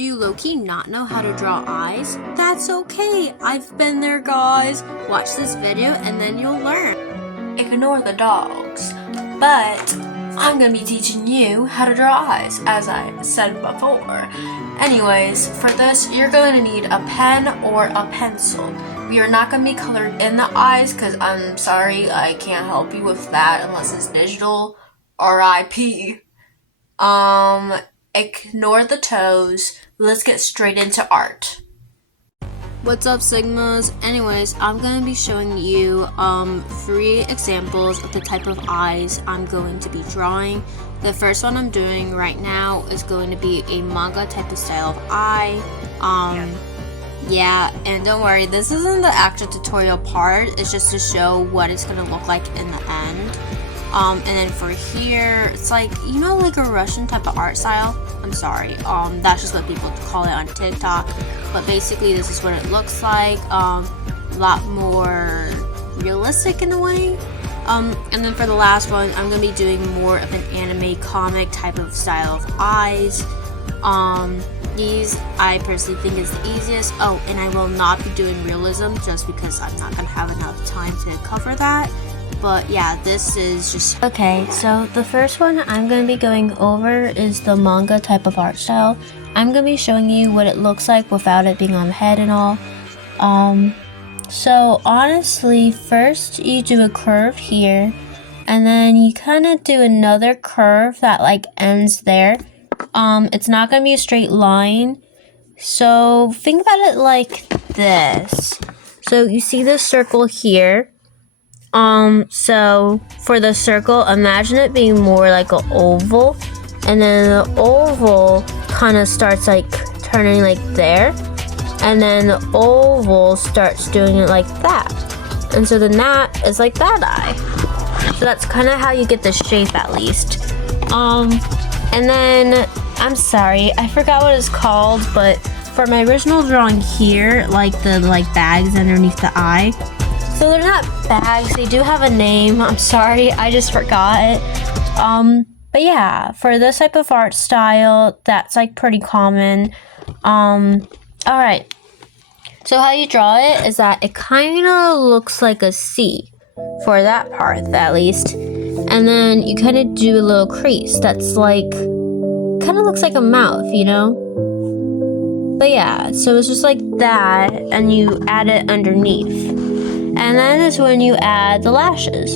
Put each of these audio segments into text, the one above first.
Do you low-key not know how to draw eyes? That's okay, I've been there, guys. Watch this video and then you'll learn. Ignore the dogs, but I'm gonna be teaching you how to draw eyes, as I said before. Anyways, for this, you're going to need a pen or a pencil. We are not going to be colored in the eyes, because I'm sorry, I can't help you with that unless it's digital. R.I.P. Ignore the toes. Let's get straight into art. What's up, Sigmas? Anyways, I'm going to be showing you 3 examples of the type of eyes I'm going to be drawing. The first one I'm doing right now is going to be a manga type of style of eye. Yeah, and don't worry, this isn't the actual tutorial part, it's just to show what it's going to look like in the end. And then for here, it's like, you know, like a Russian type of art style. I'm sorry, that's just what people call it on TikTok. But basically, this is what it looks like. A lot more realistic in a way. And then for the last one, I'm gonna be doing more of an anime comic type of style of eyes. These I personally think is the easiest. Oh, and I will not be doing realism just because I'm not gonna have enough time to cover that. But yeah, this is just... Okay, so the first one I'm going to be going over is the manga type of art style. I'm going to be showing you what it looks like without it being on the head and all. So honestly, first you do a curve here, and then you kind of do another curve that like ends there. It's not going to be a straight line. So think about it like this. So you see this circle here. So for the circle, imagine it being more like an oval, and then the oval kind of starts like turning like there, and then the oval starts doing it like that, and so then that is like that eye. So that's kind of how you get the shape, at least. And then I'm sorry, I forgot what it's called, but for my original drawing here, like the bags underneath the eye. So they're not bags, they do have a name. I'm sorry, I just forgot it. But yeah, for this type of art style, that's like pretty common. Alright. So how you draw it is that it kind of looks like a C, for that part at least. And then you kind of do a little crease that's like, kind of looks like a mouth, you know? But yeah, so it's just like that, and you add it underneath. And then is when you add the lashes.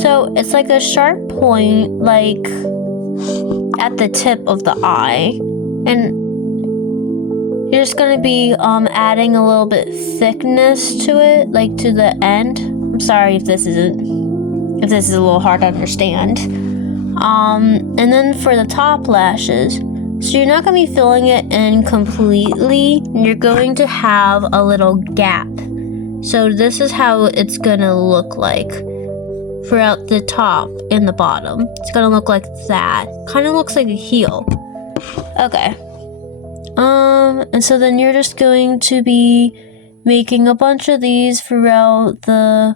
So it's like a sharp point, like at the tip of the eye. And you're just gonna be adding a little bit thickness to it, like to the end. I'm sorry if this is a little hard to understand. And then for the top lashes, so you're not gonna be filling it in completely. You're going to have a little gap. So this is how it's gonna look like throughout the top and the bottom. It's gonna look like that. Kind of looks like a heel. Okay. And so then you're just going to be making a bunch of these throughout the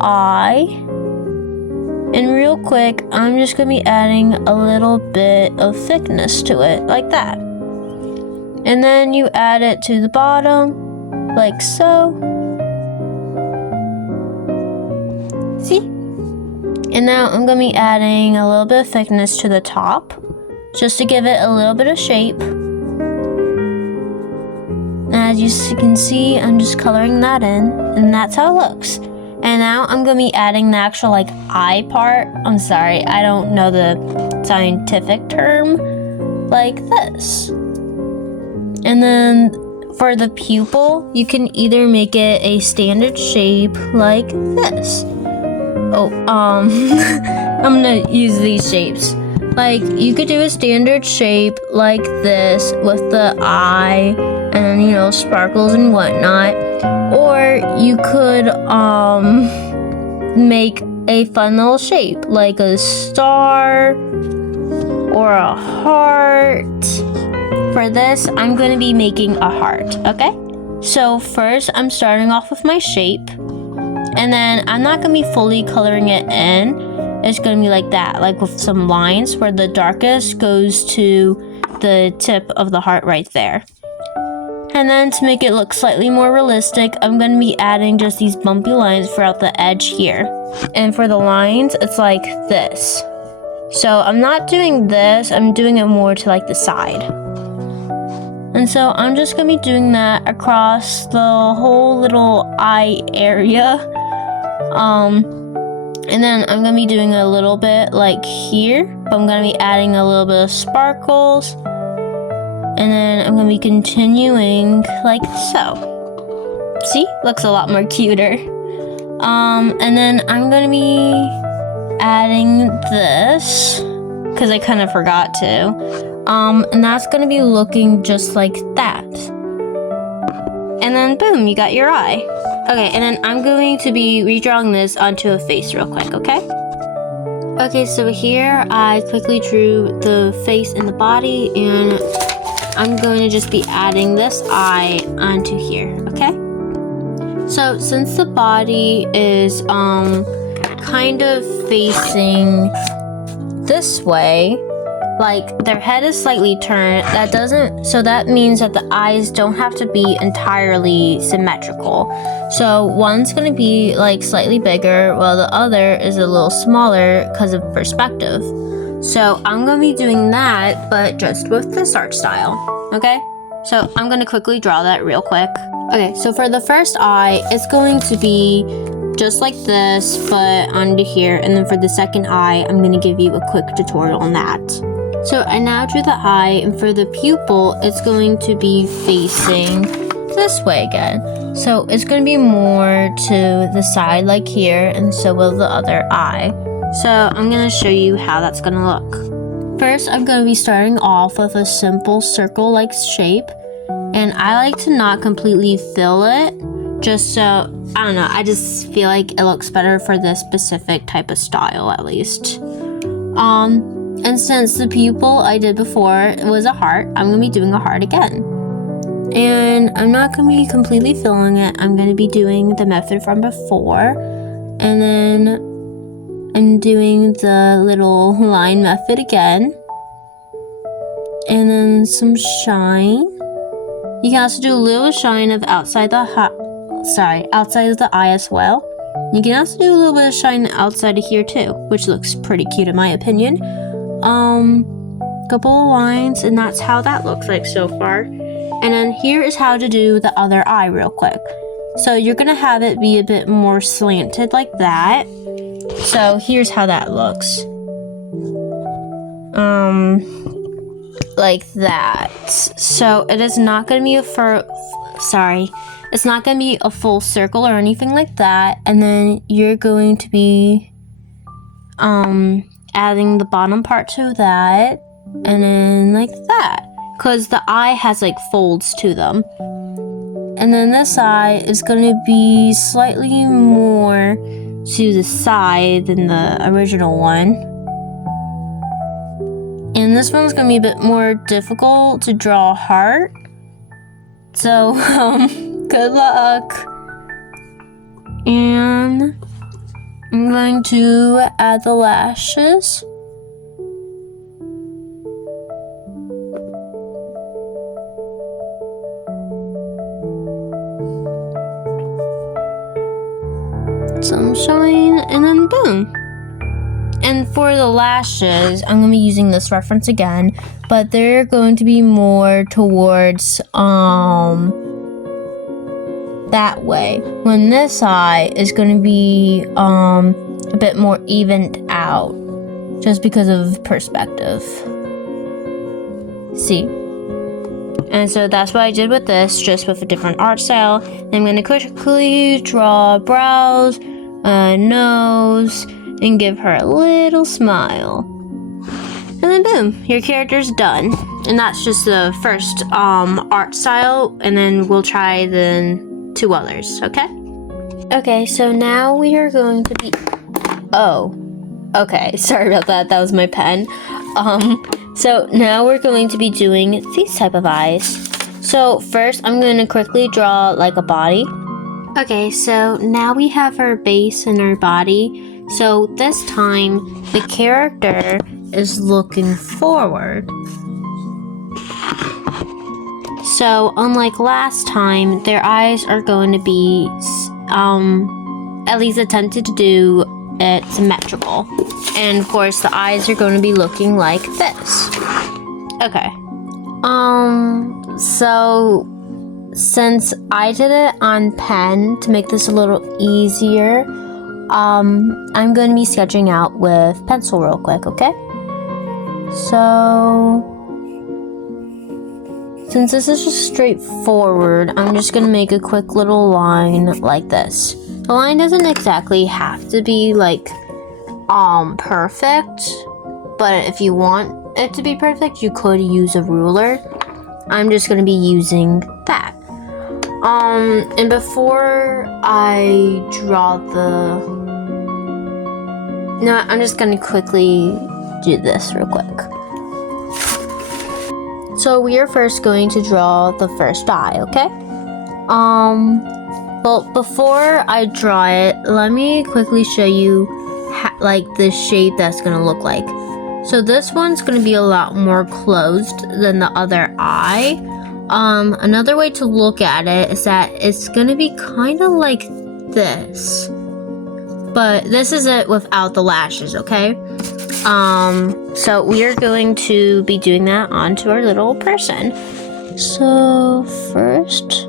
eye. And real quick, I'm just gonna be adding a little bit of thickness to it, like that. And then you add it to the bottom, like so. See? And now I'm going to be adding a little bit of thickness to the top, just to give it a little bit of shape. As you can see, I'm just coloring that in, and that's how it looks. And now I'm going to be adding the actual like eye part. I'm sorry, I don't know the scientific term, like this. And then for the pupil, you can either make it a standard shape like this. Oh, I'm gonna use these shapes. Like, you could do a standard shape like this with the eye and, you know, sparkles and whatnot. Or you could, make a fun little shape, like a star or a heart. For this, I'm gonna be making a heart, okay? So first, I'm starting off with my shape. And then I'm not going to be fully coloring it in. It's going to be like that, like with some lines where the darkest goes to the tip of the heart right there. And then to make it look slightly more realistic, I'm going to be adding just these bumpy lines throughout the edge here. And for the lines, it's like this. So I'm not doing this, I'm doing it more to like the side. And so I'm just going to be doing that across the whole little eye area. And then I'm going to be doing a little bit like here, but I'm going to be adding a little bit of sparkles. And then I'm going to be continuing like so. See? Looks a lot more cuter. And then I'm going to be adding this, because I kind of forgot to. And that's going to be looking just like that. And then boom, you got your eye. Okay, and then I'm going to be redrawing this onto a face real quick, okay? Okay, so here I quickly drew the face and the body, and I'm going to just be adding this eye onto here, okay? So since the body is kind of facing this way, like their head is slightly turned, so that means that the eyes don't have to be entirely symmetrical. So one's going to be like slightly bigger while the other is a little smaller because of perspective. So I'm going to be doing that, but just with this art style, okay? So I'm going to quickly draw that real quick. Okay, so for the first eye, it's going to be just like this, but onto here. And then for the second eye, I'm going to give you a quick tutorial on that. So I now drew the eye, and for the pupil, it's going to be facing this way again. So it's going to be more to the side like here, and so will the other eye. So I'm going to show you how that's going to look. First, I'm going to be starting off with a simple circle-like shape, and I like to not completely fill it, just so, I don't know, I just feel like it looks better for this specific type of style at least. And since the pupil I did before was a heart, I'm going to be doing a heart again. And I'm not going to be completely filling it. I'm going to be doing the method from before. And then I'm doing the little line method again. And then some shine. You can also do a little shine of outside of the eye as well. You can also do a little bit of shine outside of here too, which looks pretty cute in my opinion. Couple of lines, and that's how that looks like so far. And then here is how to do the other eye real quick. So you're gonna have it be a bit more slanted like that. So here's how that looks. Like that. So it is not gonna be it's not gonna be a full circle or anything like that. And then you're going to be adding the bottom part to that, and then like that, because the eye has like folds to them. And then this eye is going to be slightly more to the side than the original one, and this one's going to be a bit more difficult to draw a heart, so good luck. And I'm going to add the lashes. Some shine, and then boom. And for the lashes, I'm going to be using this reference again, but they're going to be more towards that way, when this eye is going to be a bit more evened out just because of perspective. See? And so that's what I did with this, just with a different art style. I'm going to quickly draw brows, a nose, and give her a little smile. And then boom, your character's done. And that's just the first art style, and then we'll try the 2 others, okay? Okay, so now we are going to be... Oh, okay, sorry about that, that was my pen. So now we're going to be doing these type of eyes. So first, I'm going to quickly draw like a body. Okay, so now we have our base and our body. So this time, the character is looking forward. So unlike last time, their eyes are going to be at least attempted to do it symmetrical. And of course the eyes are going to be looking like this. Okay. So since I did it on pen to make this a little easier, I'm going to be sketching out with pencil real quick, okay? So since this is just straightforward, I'm just going to make a quick little line like this. The line doesn't exactly have to be like perfect, but if you want it to be perfect, you could use a ruler. I'm just going to be using that. And before I draw I'm just going to quickly do this real quick. So we are first going to draw the first eye, okay? Well, before I draw it, let me quickly show you like the shape that's gonna look like. So this one's gonna be a lot more closed than the other eye. Another way to look at it is that it's gonna be kind of like this, but this is it without the lashes, okay? So we are going to be doing that onto our little person. So first,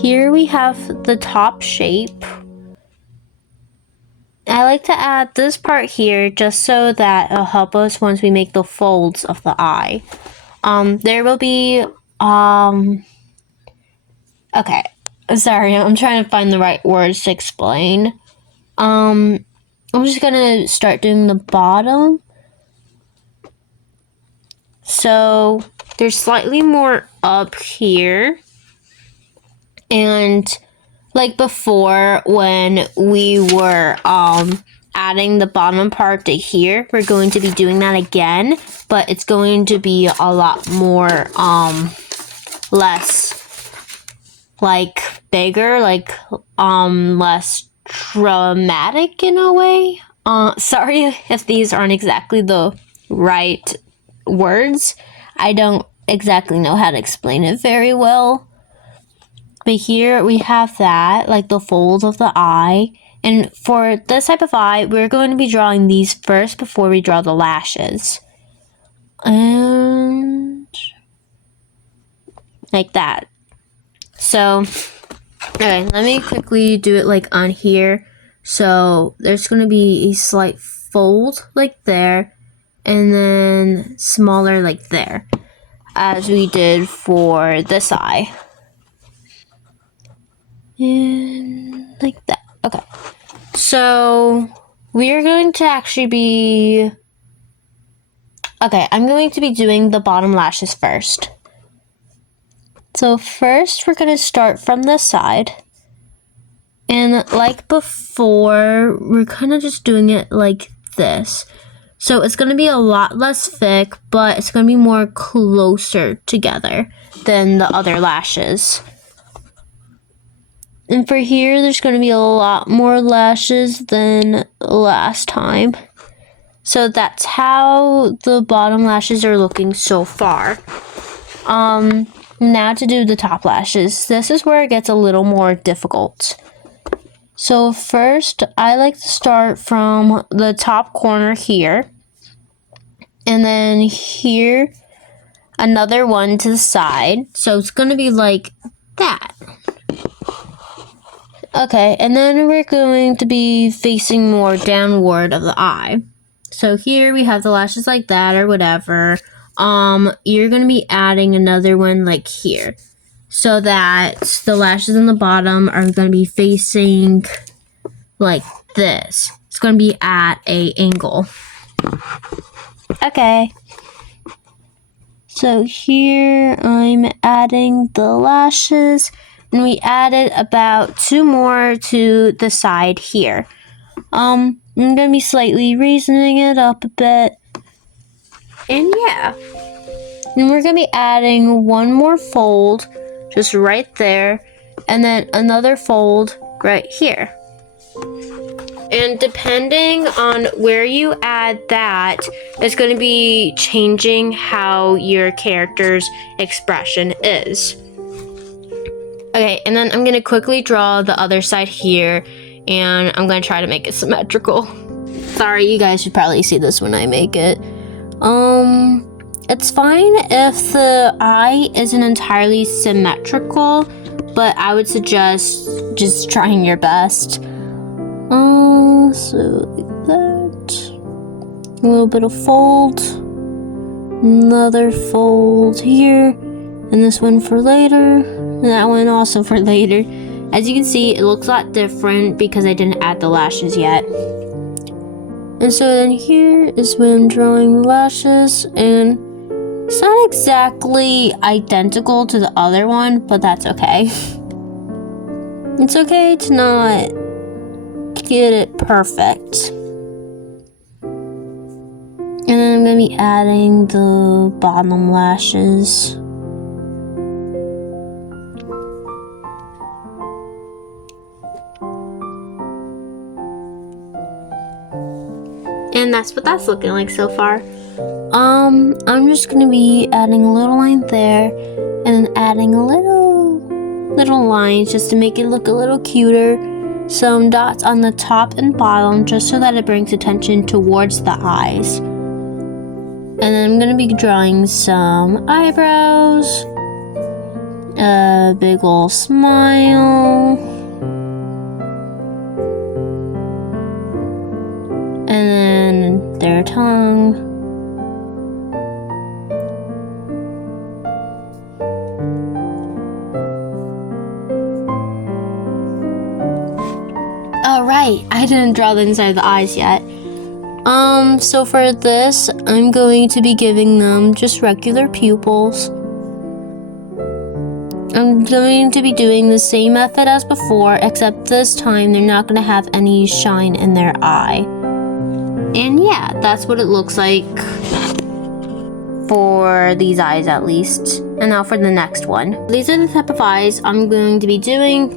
here we have the top shape. I like to add this part here just so that it'll help us once we make the folds of the eye. There will be, okay, sorry, I'm trying to find the right words to explain. I'm just gonna start doing the bottom. So there's slightly more up here. And like before, when we were adding the bottom part to here, we're going to be doing that again, but it's going to be a lot more less like bigger, like less dramatic in a way. Sorry if these aren't exactly the right words. I don't exactly know how to explain it very well. But here we have that, like the folds of the eye. And for this type of eye, we're going to be drawing these first before we draw the lashes. And like that. So, okay, let me quickly do it like on here. So there's going to be a slight fold like there, and then smaller like there, as we did for this eye. And like that. Okay. So we are going to actually be... Okay, I'm going to be doing the bottom lashes first. So first we're going to start from this side. And like before, we're kind of just doing it like this. So it's going to be a lot less thick, but it's going to be more closer together than the other lashes. And for here, there's going to be a lot more lashes than last time. So that's how the bottom lashes are looking so far. Now to do the top lashes. This is where it gets a little more difficult. So first, I like to start from the top corner here. And then here, another one to the side. So it's going to be like that. Okay, and then we're going to be facing more downward of the eye. So here we have the lashes like that or whatever. You're going to be adding another one like here. So that the lashes on the bottom are going to be facing like this. It's going to be at an angle. Okay. So here I'm adding the lashes. And we added about 2 more to the side here. I'm going to be slightly raising it up a bit. And yeah. And we're going to be adding 1 more fold just right there. And then another fold right here. And depending on where you add that, it's going to be changing how your character's expression is. Okay, and then I'm going to quickly draw the other side here, and I'm going to try to make it symmetrical. Sorry, you guys should probably see this when I make it. It's fine if the eye isn't entirely symmetrical, but I would suggest just trying your best. So like that. A little bit of fold. Another fold here. And this one for later. And that one also for later. As you can see, it looks a lot different because I didn't add the lashes yet. And so then here is when I'm drawing the lashes, and it's not exactly identical to the other one, but that's okay. It's okay to not get it perfect. And then I'm going to be adding the bottom lashes. And that's what that's looking like so far. I'm just gonna be adding a little line there, and then adding a little lines just to make it look a little cuter. Some dots on the top and bottom just so that it brings attention towards the eyes. And then I'm gonna be drawing some eyebrows, a big ol' smile, and then their tongue. Alright, I didn't draw the inside of the eyes yet. So for this, I'm going to be giving them just regular pupils. I'm going to be doing the same method as before, except this time they're not going to have any shine in their eye. And yeah, that's what it looks like for these eyes at least. And now for the next one. These are the type of eyes I'm going to be doing.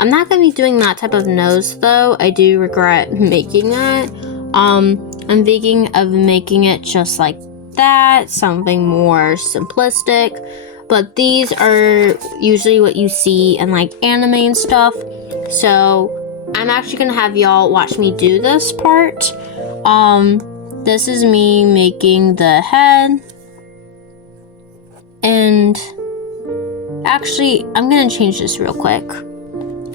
I'm not going to be doing that type of nose though. I do regret making that. I'm thinking of making it just like that, something more simplistic. But these are usually what you see in like anime and stuff. So I'm actually gonna have y'all watch me do this part. This is me making the head. And actually, I'm gonna change this real quick.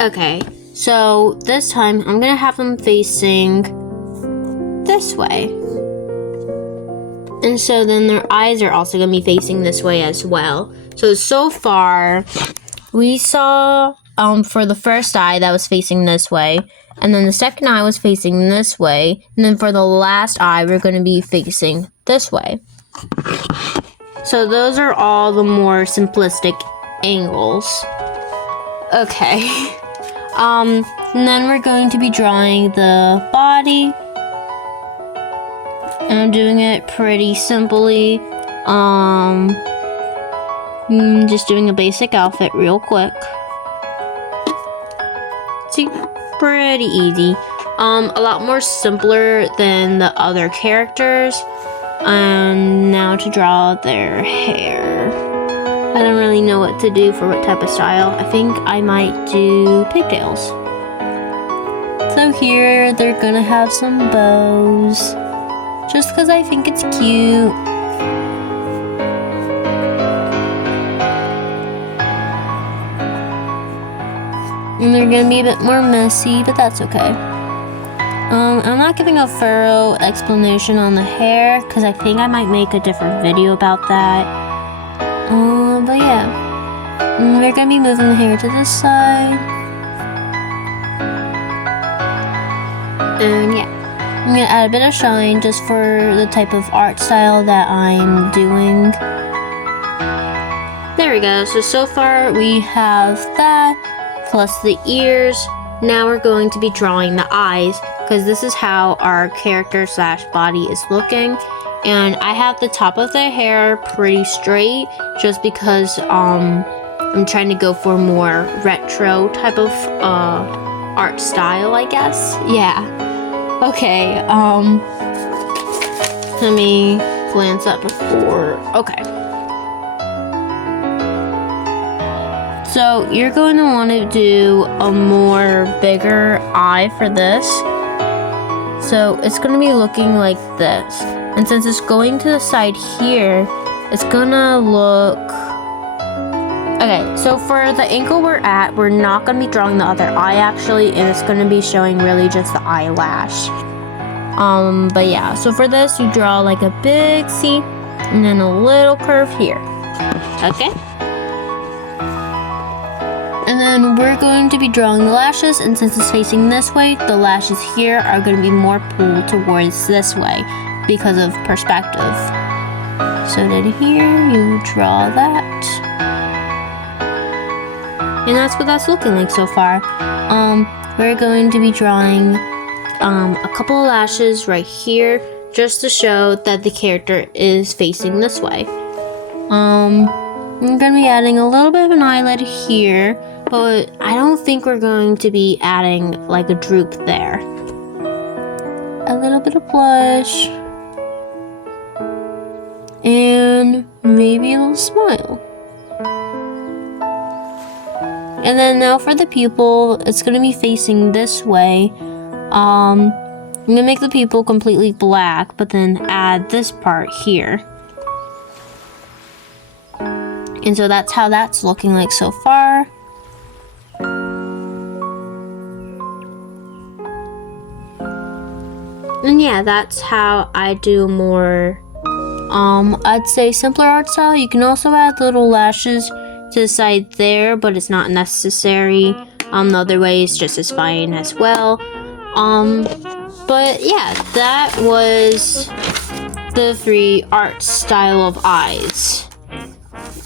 Okay, so this time I'm gonna have them facing this way. And so then their eyes are also gonna be facing this way as well. So far, we saw for the first eye that was facing this way, and then the second eye was facing this way, and then for the last eye, we're gonna be facing this way. So those are all the more simplistic angles. Okay. And then we're going to be drawing the body. And I'm doing it pretty simply. Just doing a basic outfit real quick. See, pretty easy. A lot more simpler than the other characters. And now to draw their hair. I don't really know what to do for what type of style. I think I might do pigtails. So here they're gonna have some bows. Just because I think it's cute. And they're gonna be a bit more messy, but that's okay. I'm not giving a thorough explanation on the hair because I think I might make a different video about that. But yeah. And we're gonna be moving the hair to this side. And yeah. I'm gonna add a bit of shine just for the type of art style that I'm doing. There we go. So far we have that, plus the ears. Now we're going to be drawing the eyes, because this is how our character / body is looking. And I have the top of their hair pretty straight, just because I'm trying to go for more retro type of art style, I guess. Yeah. Okay, let me glance up before. Okay. So you're going to want to do a more bigger eye for this. So it's going to be looking like this. And since it's going to the side here, it's going to look... Okay, so for the angle we're at, we're not going to be drawing the other eye actually, and it's going to be showing really just the eyelash. But yeah, so for this, you draw like a big C, and then a little curve here. Okay? And then we're going to be drawing the lashes, and since it's facing this way, the lashes here are going to be more pulled towards this way because of perspective. So then here, you draw that. And that's what that's looking like so far. We're going to be drawing a couple of lashes right here just to show that the character is facing this way. I'm going to be adding a little bit of an eyelid here, but I don't think we're going to be adding like a droop there. A little bit of blush. And maybe a little smile. And then now for the pupil, it's going to be facing this way. I'm going to make the pupil completely black, but then add this part here. And so that's how that's looking like so far. And yeah, that's how I do more, I'd say simpler art style. You can also add little lashes to the side there, but it's not necessary. The other way is just as fine as well. But yeah, that was the 3 art style of eyes.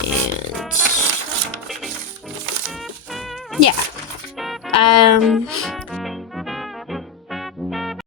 And yeah.